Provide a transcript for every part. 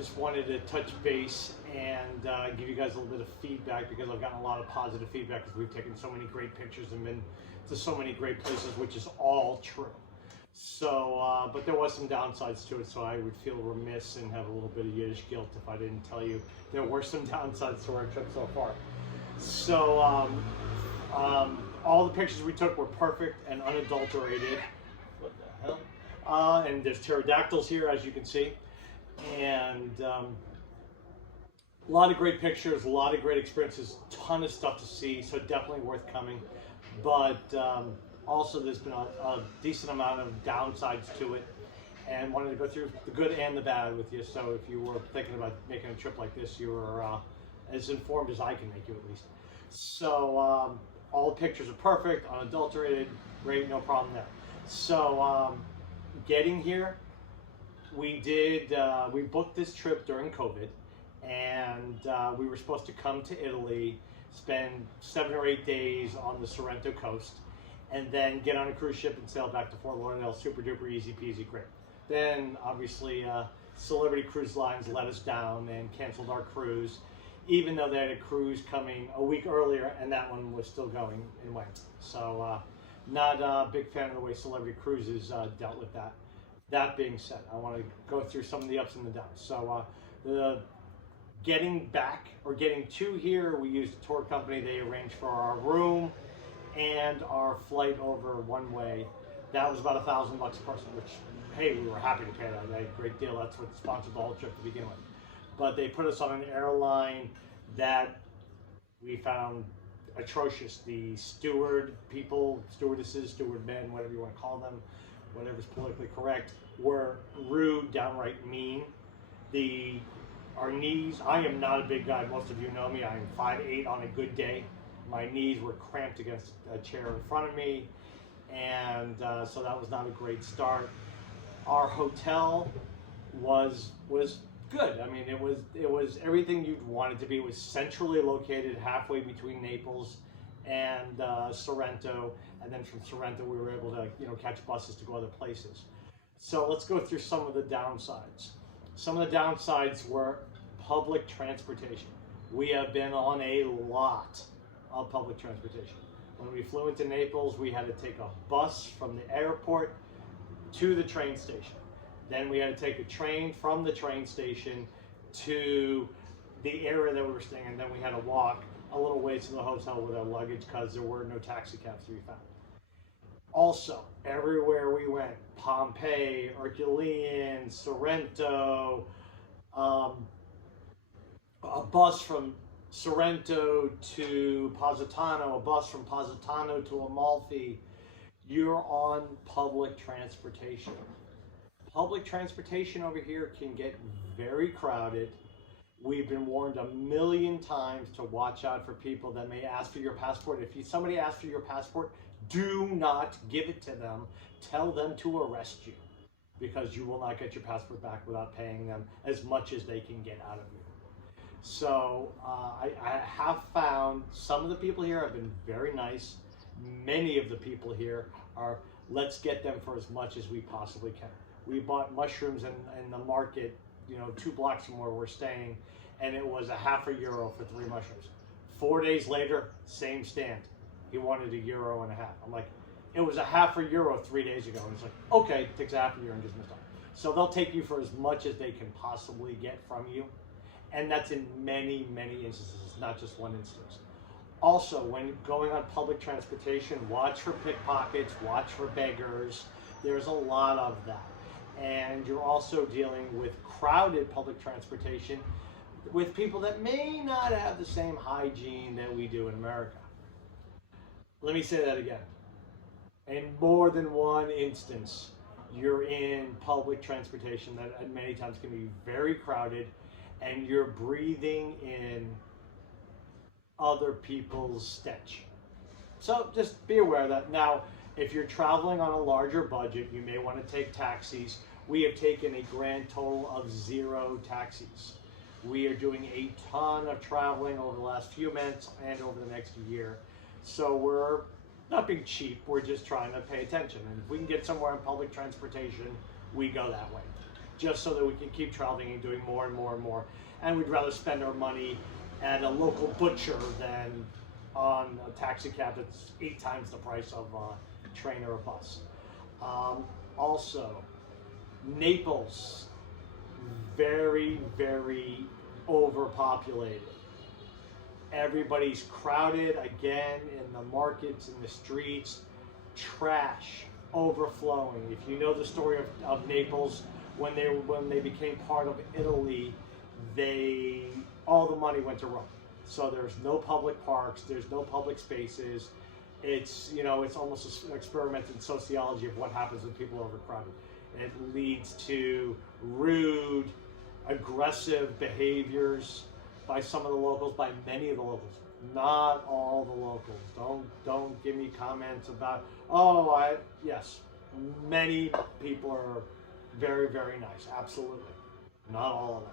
just wanted to touch base and give you guys a little bit of feedback, because I've gotten a lot of positive feedback because we've taken so many great pictures and been to so many great places, which is all true. So, but there was some downsides to it, so I would feel remiss and have a little bit of Yiddish guilt if I didn't tell you there were some downsides to our trip so far. So, all the pictures we took were perfect and unadulterated. What the hell? And there's pterodactyls here, as you can see. And a lot of great pictures, a lot of great experiences, ton of stuff to see, so definitely worth coming. But also there's been a decent amount of downsides to it, and wanted to go through the good and the bad with you. So if you were thinking about making a trip like this, you were as informed as I can make you, at least. So all the pictures are perfect, unadulterated, great, no problem there. So getting here, we booked this trip during COVID, and we were supposed to come to Italy, spend 7 or 8 days on the Sorrento coast, and then get on a cruise ship and sail back to Fort Lauderdale. Super duper easy peasy, great. Then obviously Celebrity Cruise Lines let us down and canceled our cruise, even though they had a cruise coming a week earlier and that one was still going and went. So not a big fan of the way Celebrity Cruises dealt with that. That being said, I want to go through some of the ups and the downs. So the getting back or getting to here, we used a tour company. They arranged for our room and our flight over one way. That was about $1,000 a person, which, hey, we were happy to pay that. A great deal. That's what sponsored the whole trip to begin with. But they put us on an airline that we found atrocious. The steward people, stewardesses, steward men, whatever you want to call them, whatever's politically correct, were rude, downright mean. Our knees, I am not a big guy, most of you know me, I'm 5'8" on a good day. My knees were cramped against a chair in front of me, and so that was not a great start. Our hotel was good. I mean, it was everything you'd want it to be. It was centrally located, halfway between Naples and Sorrento, and then from Sorrento we were able to catch buses to go other places. So let's go through some of the downsides. Some of the downsides were public transportation. We have been on a lot of public transportation. When we flew into Naples, we had to take a bus from the airport to the train station. Then we had to take a train from the train station to the area that we were staying in. Then we had to walk a little ways to the hotel with our luggage because there were no taxi cabs to be found. Also, everywhere we went, Pompeii, Herculean, Sorrento, a bus from Sorrento to Positano, a bus from Positano to Amalfi, you're on public transportation. Public transportation over here can get very crowded. We've been warned a million times to watch out for people that may ask for your passport. If somebody asks for your passport, do not give it to them. Tell them to arrest you, because you will not get your passport back without paying them as much as they can get out of you. So I have found some of the people here have been very nice. Many of the people here are, let's get them for as much as we possibly can. We bought mushrooms in the market, 2 blocks from where we're staying, and it was €0.50 for 3 mushrooms. 4 days later, same stand. He wanted €1.50. I'm like, it was €0.50 3 days ago. And he's like, okay, takes €0.50 and gives me stuff. So they'll take you for as much as they can possibly get from you. And that's in many, many instances, not just one instance. Also, when going on public transportation, watch for pickpockets, watch for beggars. There's a lot of that. And you're also dealing with crowded public transportation with people that may not have the same hygiene that we do in America. Let me say that again. In more than one instance, you're in public transportation that many times can be very crowded, and you're breathing in other people's stench. So just be aware of that. Now, if you're traveling on a larger budget, you may want to take taxis. We have taken a grand total of 0 taxis. We are doing a ton of traveling over the last few months and over the next year. So we're not being cheap, we're just trying to pay attention. And if we can get somewhere in public transportation, we go that way. just so that we can keep traveling and doing more and more and more. And we'd rather spend our money at a local butcher than on a taxi cab that's 8 times the price of a train or a bus. Also, Naples, very, very overpopulated. Everybody's crowded again in the markets, in the streets, trash overflowing. If you know the story of Naples, when they became part of Italy, all the money went to Rome. So there's no public parks, there's no public spaces. It's it's almost an experiment in sociology of what happens when people are overcrowded. It leads to rude, aggressive behaviors by some of the locals, by many of the locals. Not all the locals. Don't give me comments about, yes, many people are very, very nice. Absolutely. Not all of them.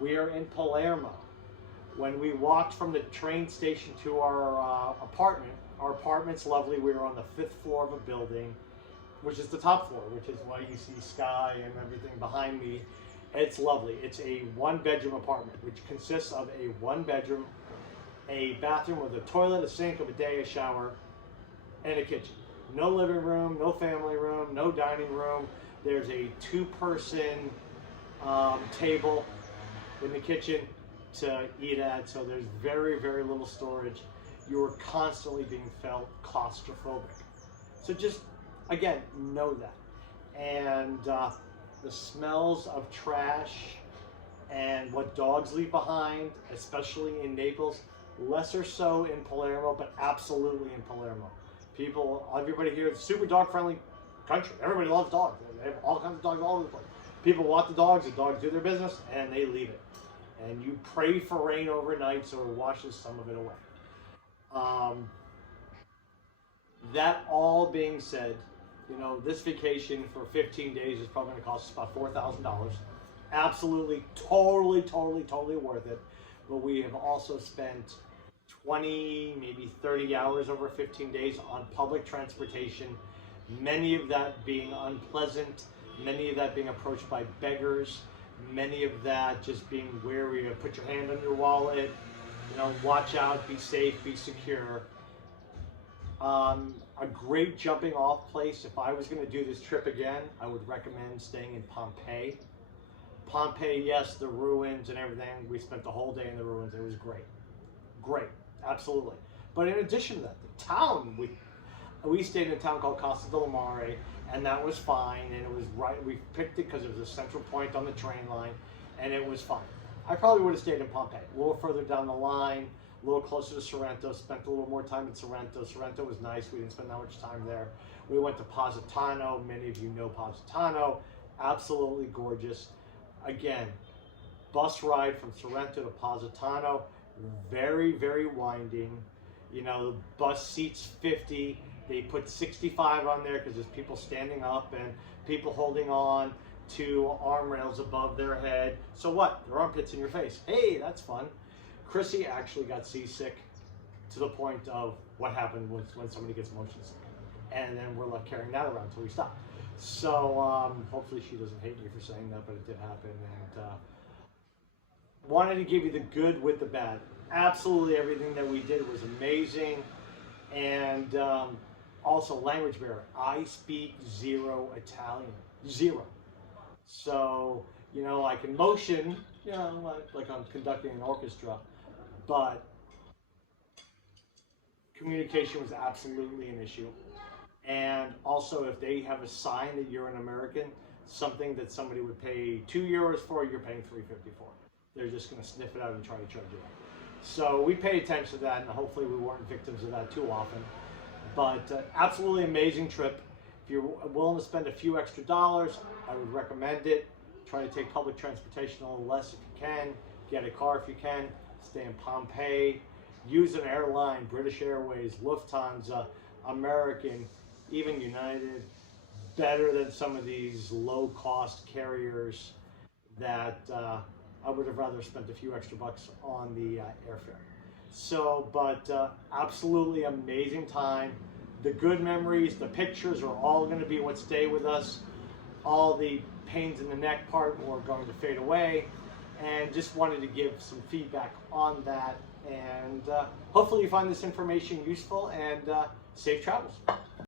We are in Palermo. When we walked from the train station to our apartment's lovely. We were on the 5th floor of a building, which is the top floor, which is why you see sky and everything behind me. It's lovely. It's a 1-bedroom apartment, which consists of a 1-bedroom, a bathroom with a toilet, a sink, a bidet, a shower, and a kitchen. No living room, no family room, no dining room. There's a 2-person table in the kitchen to eat at, so there's very, very little storage. You are constantly being felt claustrophobic. So just, again, know that. And the smells of trash and what dogs leave behind, especially in Naples, lesser so in Palermo, but absolutely in Palermo. Everybody here is super dog-friendly country. Everybody loves dogs. They have all kinds of dogs all over the place. People want the dogs do their business, and they leave it. And you pray for rain overnight so it washes some of it away. That all being said, this vacation for 15 days is probably going to cost us about $4,000. Absolutely, totally worth it. But we have also spent 20, maybe 30 hours over 15 days on public transportation, many of that being unpleasant, many of that being approached by beggars, many of that just being wary of put your hand on your wallet, watch out, be safe, be secure. A great jumping off place, if I was going to do this trip again, I would recommend staying in Pompeii. Pompeii, yes, the ruins and everything. We spent the whole day in the ruins. It was great, absolutely. But in addition to that, the town, we stayed in a town called Costa del Mare, and that was fine, and it was right. We picked it because it was a central point on the train line, and it was fine. I probably would have stayed in Pompeii, a little further down the line, a little closer to Sorrento, spent a little more time in Sorrento. Sorrento was nice. We didn't spend that much time there. We went to Positano. Many of you know Positano. Absolutely gorgeous. Again, bus ride from Sorrento to Positano, very, very winding. The bus seats 50. They put 65 on there because there's people standing up and people holding on to arm rails above their head. So what? Their armpits in your face. Hey, that's fun. Chrissy actually got seasick to the point of what happened when somebody gets motion sick. And then we're left carrying that around until we stop. So hopefully she doesn't hate me for saying that, but it did happen. And wanted to give you the good with the bad. Absolutely everything that we did was amazing. And also language barrier. I speak 0 Italian. 0. So, I can motion, like I'm conducting an orchestra, but communication was absolutely an issue. And also, if they have a sign that you're an American, something that somebody would pay €2 for, you're paying $3.50 for. They're just going to sniff it out and try to charge you up. So we pay attention to that, and hopefully we weren't victims of that too often. But absolutely amazing trip. If you're willing to spend a few extra dollars, I would recommend it. Try to take public transportation a little less if you can. Get a car if you can. Stay in Pompeii. Use an airline, British Airways, Lufthansa, American, even United. Better than some of these low-cost carriers that I would have rather spent a few extra bucks on the airfare. So, but absolutely amazing time. The good memories, the pictures are all going to be what stay with us all the pains in the neck part were going to fade away, and just wanted to give some feedback on that. And hopefully you find this information useful, and safe travels.